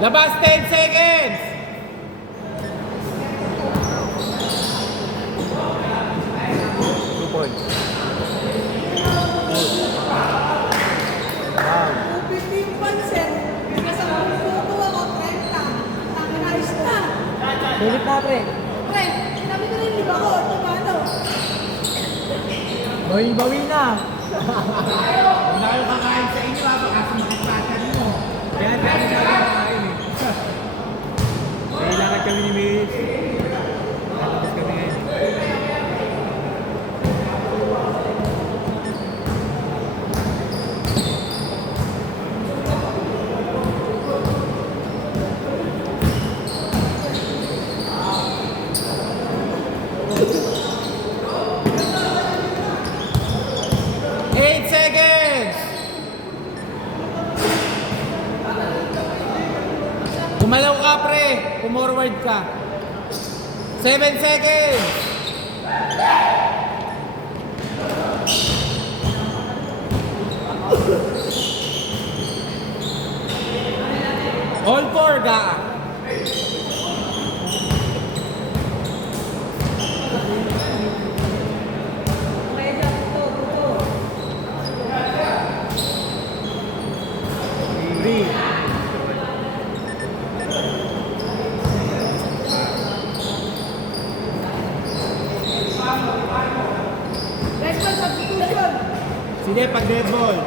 Labas 10 seconds! 2 points. Pilit na, pre. Pre, sinabi ko rin, di ba ako? Tumano. Bawing-bawi na. Wala kayo kakain sa inyo ha, baka sumakipatan mo. Kaya tayo na kakain eh. Kailangan kami ni Miss. Lalabas kami ngayon. 8 seconds! Gumalaw ka, pre. Pumorward ka. 7 seconds! All four ga. Three. Next one, substitution. Sige, pag dead ball.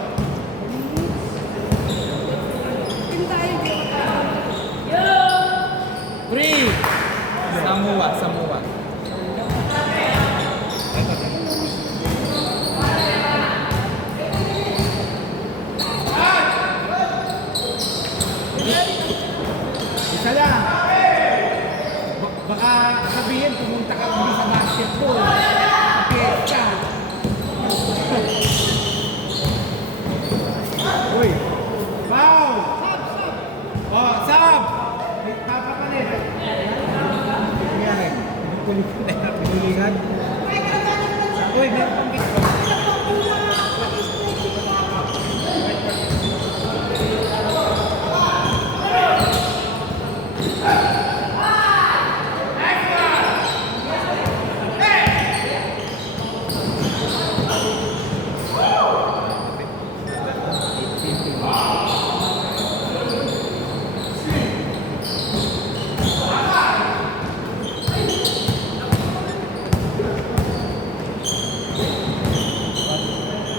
Team tayo, di ba? 3. Samoa, Samoa. Isa lang. Baka sabihin, pumunta ka ulit sa basketball. Pesta. Uy. Foul. Oh, sub. May papapalit. Nangyari. Kulit ko na. Pinulihan. Uy, meron pang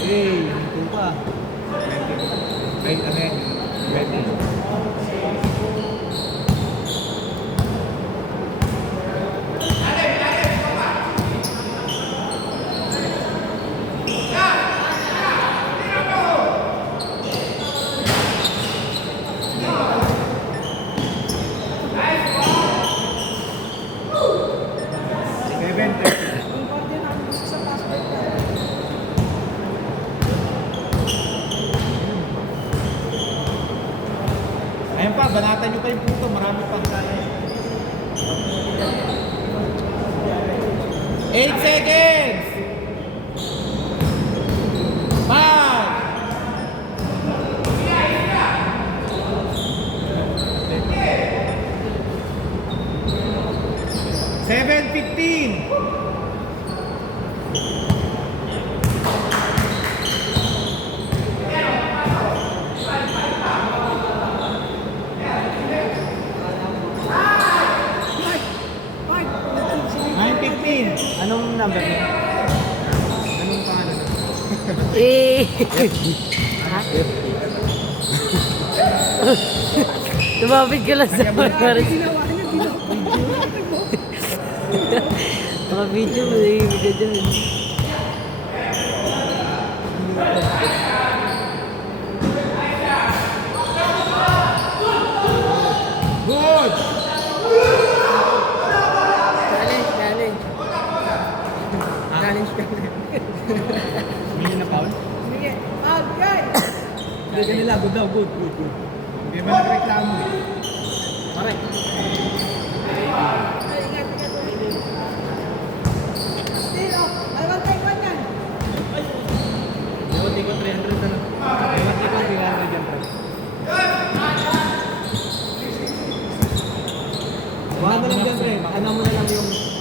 Hey, ito pa. Ay, ano yan? Ready. Seven, Ang din ako sa basketball. Ayun pa, banatan nyo pa yung puto. Marami pa. 8 seconds! 5! 7:15! Mark, 9:15! Anong number niya? Anong pangalan? Eh. Tumapit ka lang sa para ginawa niya, ginawa. mga video mo na ibig ka dyan. Good! Challenge, challenge. Challenge ka na. Hindi na foul? Sige. Okay. Hindi ka nila. Good daw. Good, good, good. Hindi ba nagreklamo eh? Pare. Ay, ingat, ingat. Still, oh. Ay, one take one yan. Iwati ko 300 na lang. Iwati ko 300 yan, pre.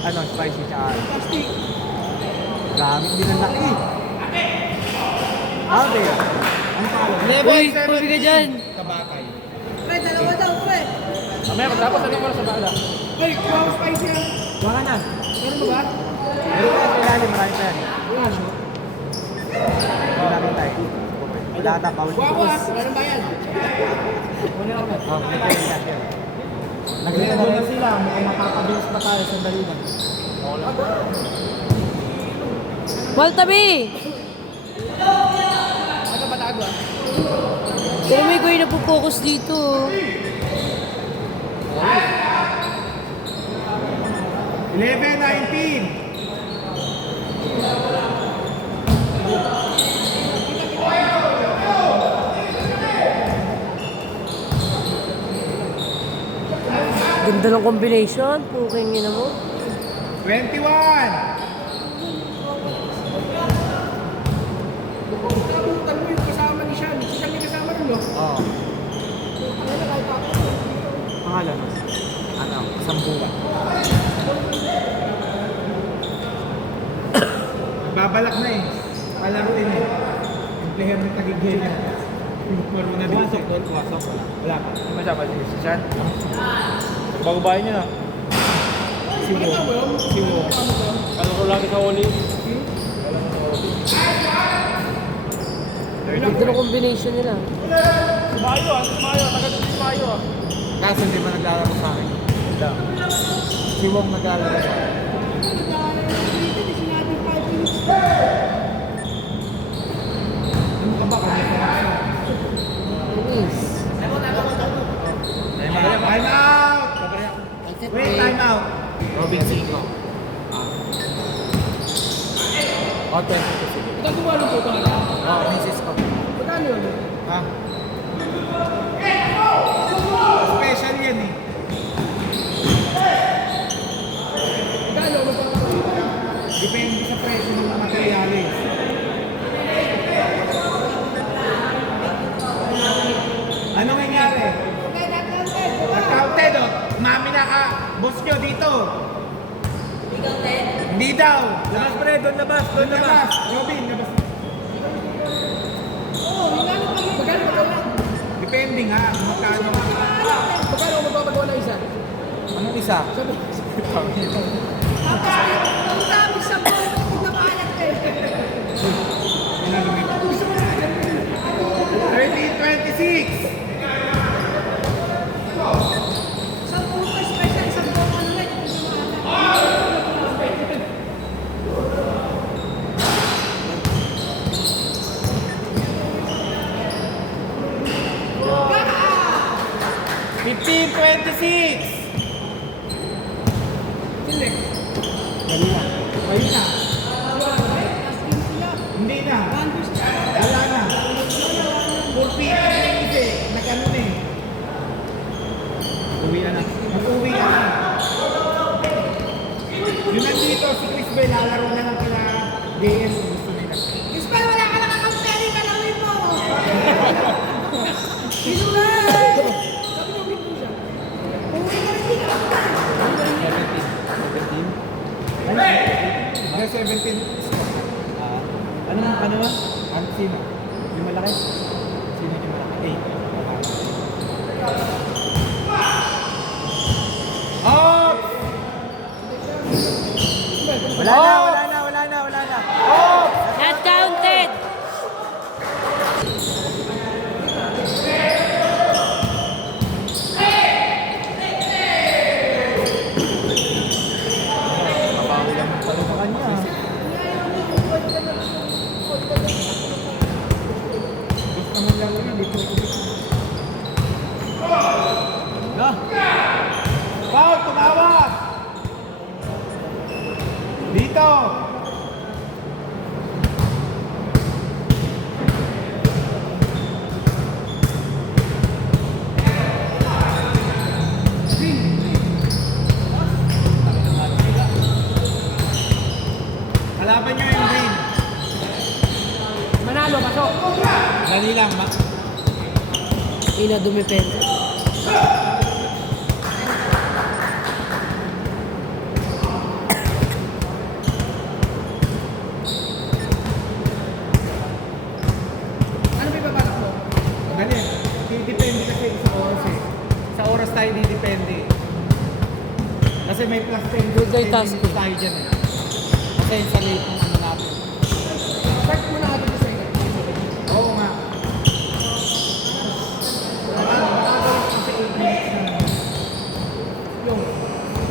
Ano, spicy tsaka ano. Plastic. Gamit din ang laki. Ate, ang palo. Uy, kubi ka dyan. Kabakay. Pre, dalawa daw, pre. Mamaya, matapos ano mo sa bala? Ay, wow, spicy ah. Baka na. Meron ba ba? Meron pa sa ilalim, marami pa yan. Wala, no? Marami tayo. Wala ata, bawal. Wow, ah. Meron ba yan? Oh, nagkaya na siya. Nag-redo na sila, mukhang makakabilis pa tayo sa dali na. Maltabi! Ano ba tago ah? Pero may kuya na po-focus dito. 11-19. Ganda ng combination. Puking yun mo. 21. Nabutan mo yung kasama ni Sean. Si Sean may kasama rin, no? Oo. Ano na kahit ako? Pangalan mo? Ano? Sambuka. Babalak na eh. Palaruin eh. Yung player ng Tagigil. Marunong na din. Pumasok. Wala pa. Ano siya ba? Si Sean? Bago bahay niya na. Siwo. Siwo. Ano ko lagi sa oli? Ganda ng combination nila. Sumayo ah, sumayo. Sumayo ah. Kaso hindi ba naglalaro sa akin? Hindi. Si Wong naglalaro sa akin. Ano ka ba? Nice. Time out! Wait, time out. Robin Cinco. O, 20 to sige. Nagagawa ng po ba? Oo, misis ko. Magkano yun? Ha? Special yan eh. Magkano? Depende sa presyo ng mga materyales. Anong nangyari? Nag-counted oh. Mami na ka. Boss nyo dito. Hindi daw. Labas pre, doon labas, doon labas. Labas. Robin, labas. Oo, yung ano pa yun? Magkano? Depende nga. Magkano. Magkano magpapagawa ng isa? Anong isa? Ang dami sa boto kung nakalat eh. 13-26. Sa boto special, sa boto ano rin. Fifteen, 26. Sili. Dali na. Kayo na. Hindi na. Wala na. Purpito na yung isa. Nag-ano na eh. Uwi na. Mag-uwi na. Yung nandito, si Chris Bell, lalaro na lang pala DL. Gusto nila. Ispan, wala ka nakakamperi ka lang mo. Sino na? Sabi niyo, wait mo siya. Uwi ka rin din ako. 17. Ano ba? Ano sino? Yung malaki? Sino yung malaki? Off! Wala na. Not counted! Mabawi lang yung palo sa kanya. Gusto mo lang yun, dito. No? Foul, tumawag! Dito! Kalaban nyo yung green. Manalo, pasok. Dali lang, Ina, dumipende. tayo didepende. Kasi may plus 10 Good day, task. tayo dyan eh. Kasi yung sa late ng ano natin. Start muna natin sa second. Oo nga. Yung,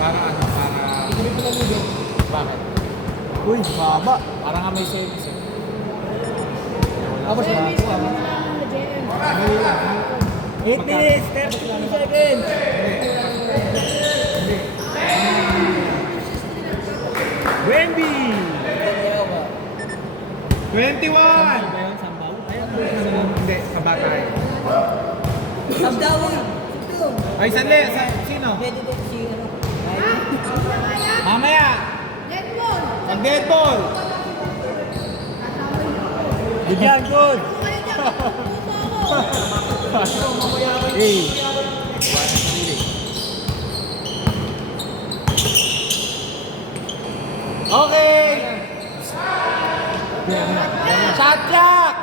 Para ano, para... hindi kami pala ludo. Bakit? Uy, baba. Para nga may service eh. Tapos Kaya na. miss kami na lang ng JM. 8 minutes, 32 seconds. Wendy! 21! Hindi, kabatay. Sabdawin! Ay, sandali. Sino? Mamaya! Dead ball. Pag dead ball! Bigyan, good! Kayo dyan, puto ako. Hey! Okay! Shot clock!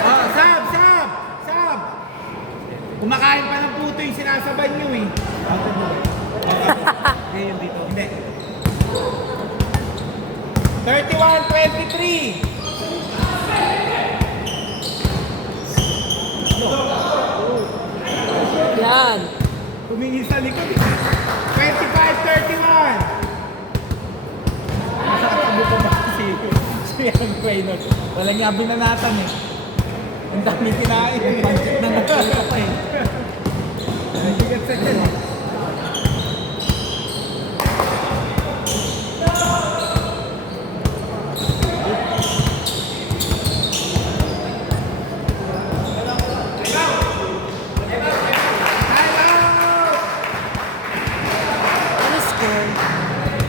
Oh, sab! Sab! Sab! Kumakain pa ng puto yung sinasaban nyo eh. Hindi, yung dito. Hindi. 31-23! Yan. Tumingin sa likod eh. 25-31! Si Young Reynolds. Wala nga binanatan eh. Ang dami kinain. Pancit na nagkita pa eh. Bigat sa dyan eh. Time out! Ano score?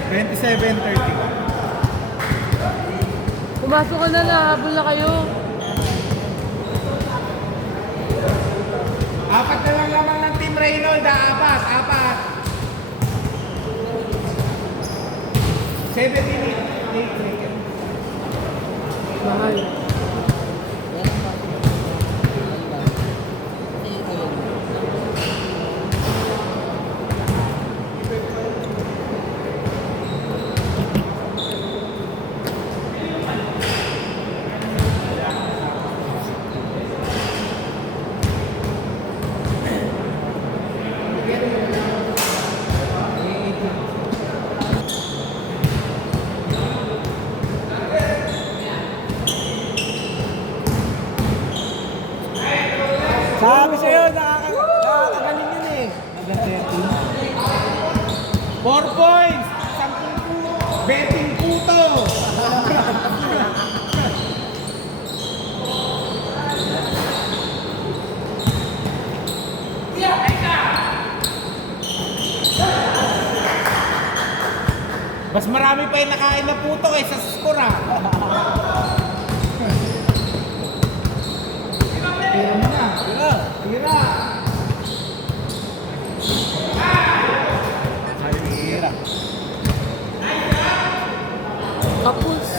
27-31. Pumasok ka na, nahabol na kayo. Apat na lang lamang ng Team Reynolds. Apat. 7 minutes. 8 seconds. Mahal. Sabi sa'yo, nakakagaling yun eh. 4 points! 10 puto! Betting puto! Mas marami pa yung nakain na puto kaysa sa score ah. Tira mo na. Tira. Kapus.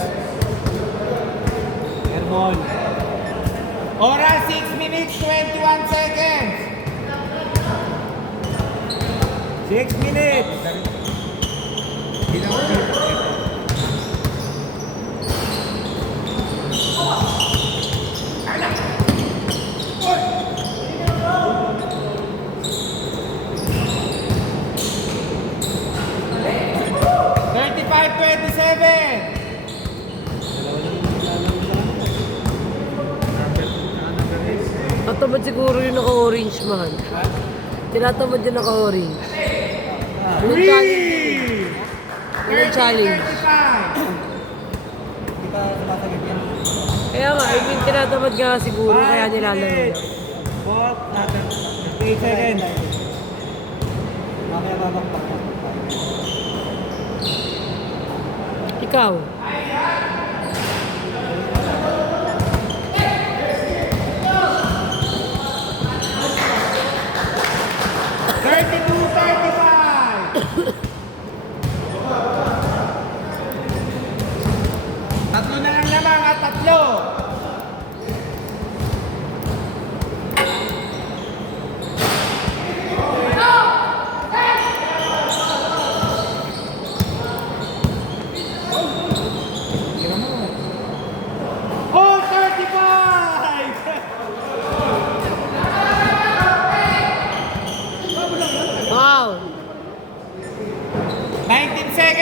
Airball. Oras 6 minutes 21 seconds. 6 minutes. Tatamad siguro yung naka-orange, man. Tinatamad yung naka-orange. Walang challenge. Walang challenge. Kaya nga, I mean, tinatamad nga siguro, kaya nilalaro niya. Bot natin. 8 seconds. Mamaya babakbak na. Ikaw.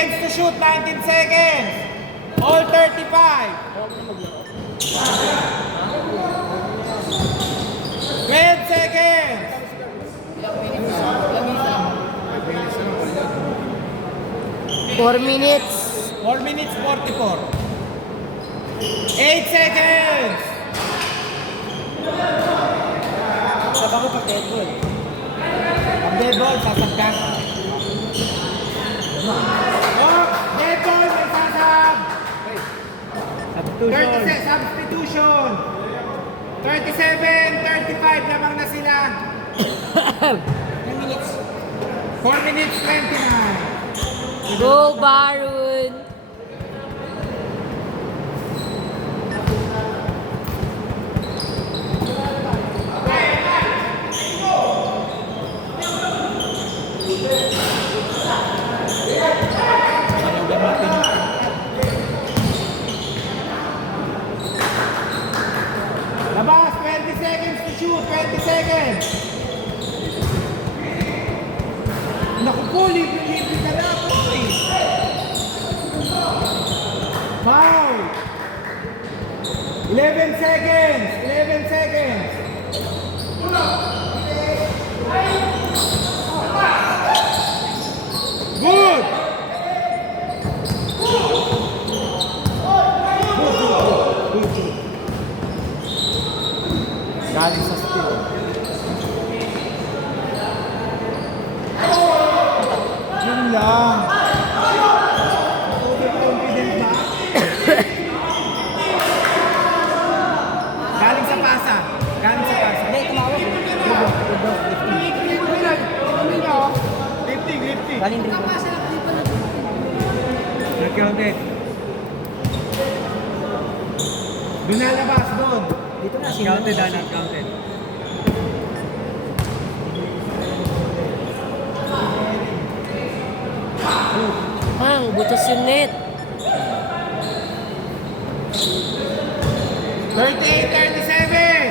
seconds to shoot, 19 seconds. All 35. 12 seconds. 4 minutes. 4 minutes 44. 8 seconds. Saba ko pag dead ball. Ang dead ball, sasagkan. Oh, dead ball, may sasab. 30 substitution. 37, 35 lamang na sila. 4 minutes 29. Go, Baron! Labas, 20 seconds to shoot, 20 seconds. Naku po, libre-libre ka na po eh. Foul. 11 seconds, 11 seconds. Good. Galing sa steal. Yun lang. Overconfident ba? Galing sa pasa. Galing sa pasa. Hindi, tumawag. Lifting, lifting. Galing rin. Nag-counted. Doon nalabas, doon. Dito na. Counted, counted. Mang, butas yung net. 38, 37.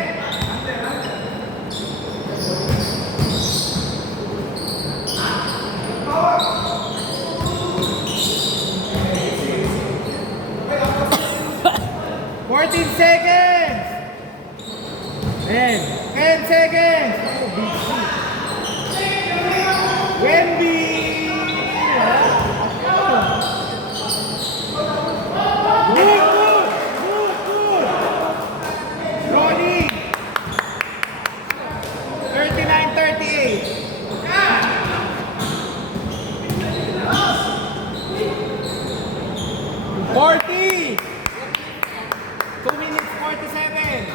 Fourteen seconds. 10 seconds. Wemby. Good. Rolling. 39-38. Forty. 2 minutes 47.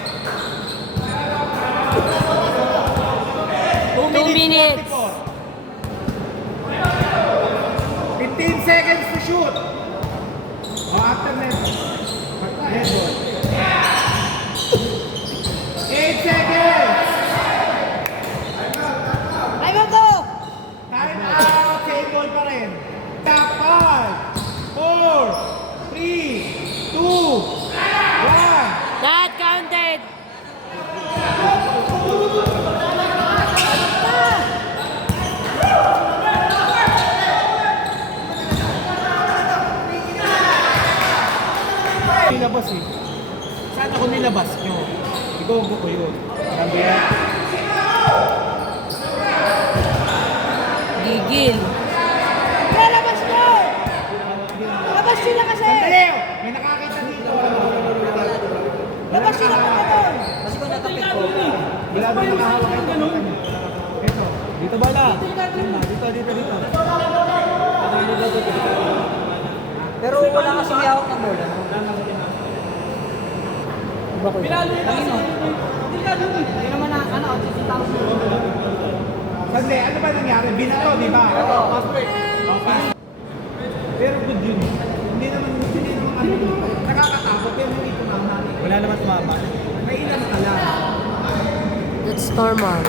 2 minutes. 44. 15 seconds to shoot. Oh, after net. Net ball. 8 seconds. Ay, Mako! Time out. Same ball pa rin. Top 5, 4, 3, 2, 1. That counted. Nilabas eh. Saan ako nilabas nyo? Igogo ko yun. Sabi yan. Gigil. Kaya labas nyo! Labas nyo na kasi! Sandali! May nakakita dito. Labas nyo na kasi doon! Kasi kung natapit ko, Wala ba yung nakahawak ito? Ito. dito bala. Dito. Pero wala kasi may hawak ng bola. Pinalo yun kasi. Hindi naman na, Sandali, ano ba nangyari? Binato, di ba? Fast break. Pero good yun. Hindi naman nakakatakot pero hindi tumama. wala naman tumama. May ilan ka lang. That's normal.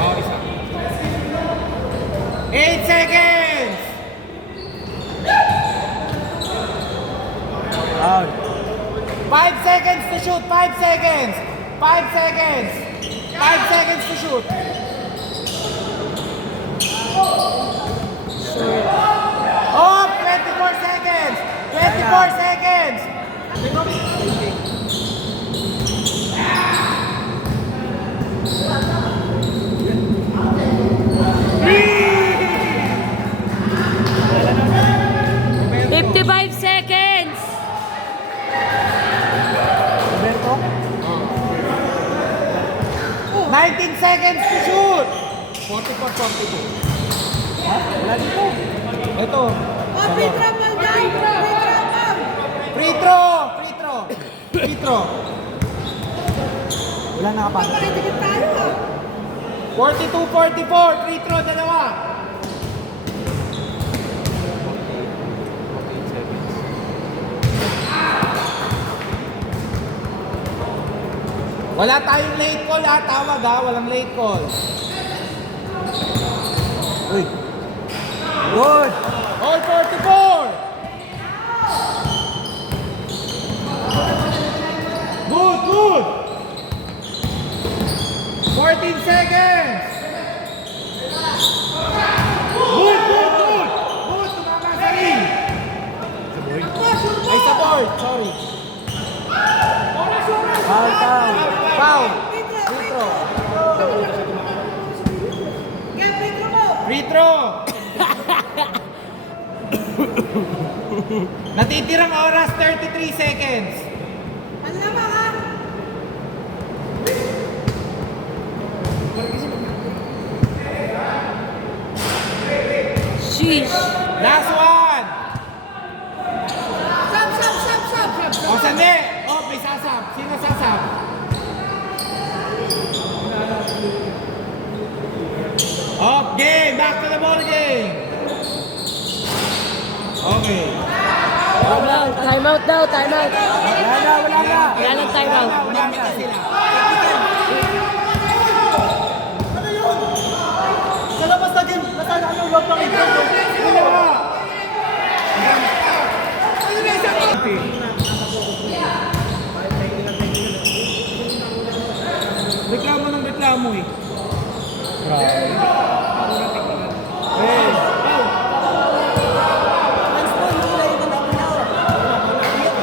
Oh, isa. 8 seconds! Out. 5 seconds to shoot! 5 seconds! 5 seconds! 5 seconds to shoot! 44-42. Wala dito. Ito. Oh, free throw ball dyan! Free throw ball! Free throw. Wala nakapan. Papakitigit tayo ah! 42-44. Free throw, dalawa. Wala tayong late call ha. Tawag ha. Walang late call. Uy. Good. All 44. Good. 14 seconds. Good. Tumama sa ring. Ay, sa board. Sorry. Foul. Free throw. Yan, free throw mo! Free throw. Natitirang oras, 33 seconds. Ang lamang ah! Sheesh. Last one. Sab! O, sandi. O, may sasab. Sino sasab? Off game. Back to the ball game. Okay. Time out daw, time out. Wala na. Wala nang time out. Wala na sila. Sa labas na din. Basta ano, wag pang ito. Reklamo ng reklamo eh.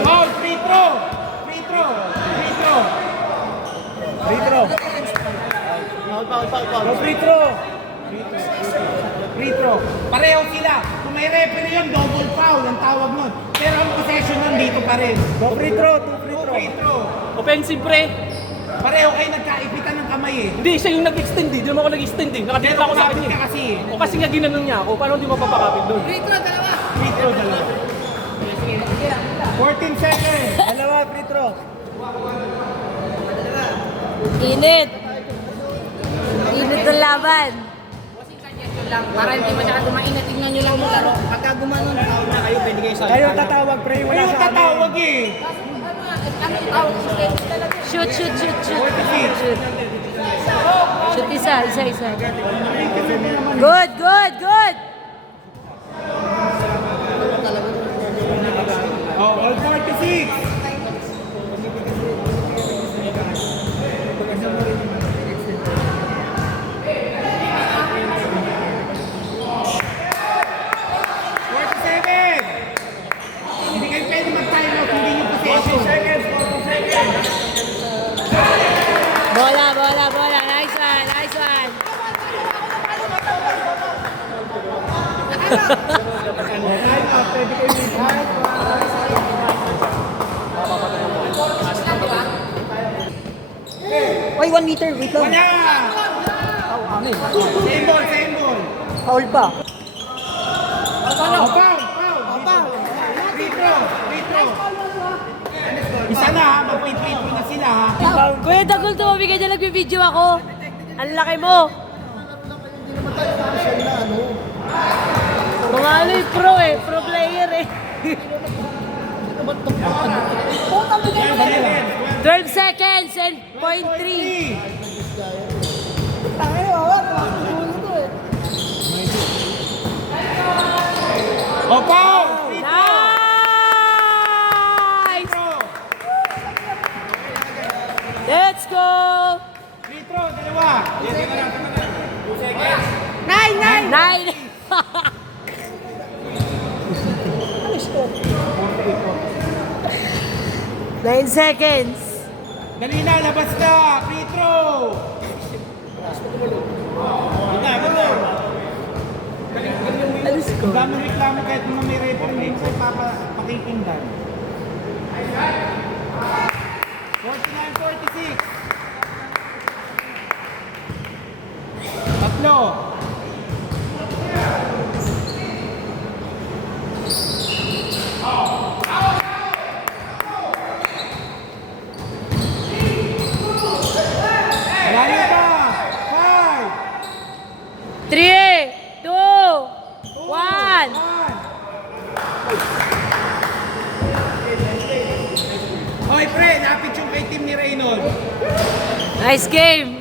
Foul, free throw. Free throw. Pareho sila. Kung may referee yun, double foul ang tawag nun. Pero ang possession nun dito pa rin. Free throw. Offensive pre. Pareho kayo nagkaipitan ng kamay eh. Hindi, siya yung nag-extend eh. Di naman ako nag-extend eh. Nakadita ako sa akin Kapit eh. ka kasi eh. O kasi nga ginanon niya ako. Paano hindi mapapakapit doon? Free throw, dalawa! Free throw dalawa. 14 seconds. Init. Init ang laban. lang para hindi masyado mainit. Tingnan nyo lang mo laro. Pagka gumanon, tawag na kayo, pwede kayo sa Kayo tatawag, pre. Wala Kayo sa amin. tatawag eh. ano itawag sa stage talaga? Shoot. Shoot isa. Good. Oh, all 46. Hindi kayo pwede mag-time out, hindi nyo possession. Bola. Nice one. Oy, 1 meter, wait lang. Wala! Same ball. Foul pa. Oh, foul. Free throw. Isa na ha, mag-free throw na sila ha. Kuya Dagol, tumabi ka dyan, nagbibideo ako. Ang laki mo. Mga ano yung pro player eh. 12 seconds and 0.3. Oh, foul! Free throw. Nice! Let's go! Free throw, dalawa. Nine! 9 seconds. Dali na, labas na. Free throw. Alis ko. Ang daming reklamo kahit mga may referee sa pakikinggan. 49-46. Tatlo. Tatlo. Layo pa. 3, 2, 1. 1. Oy, pre, napit yung kay team ni Reynold. Nice game.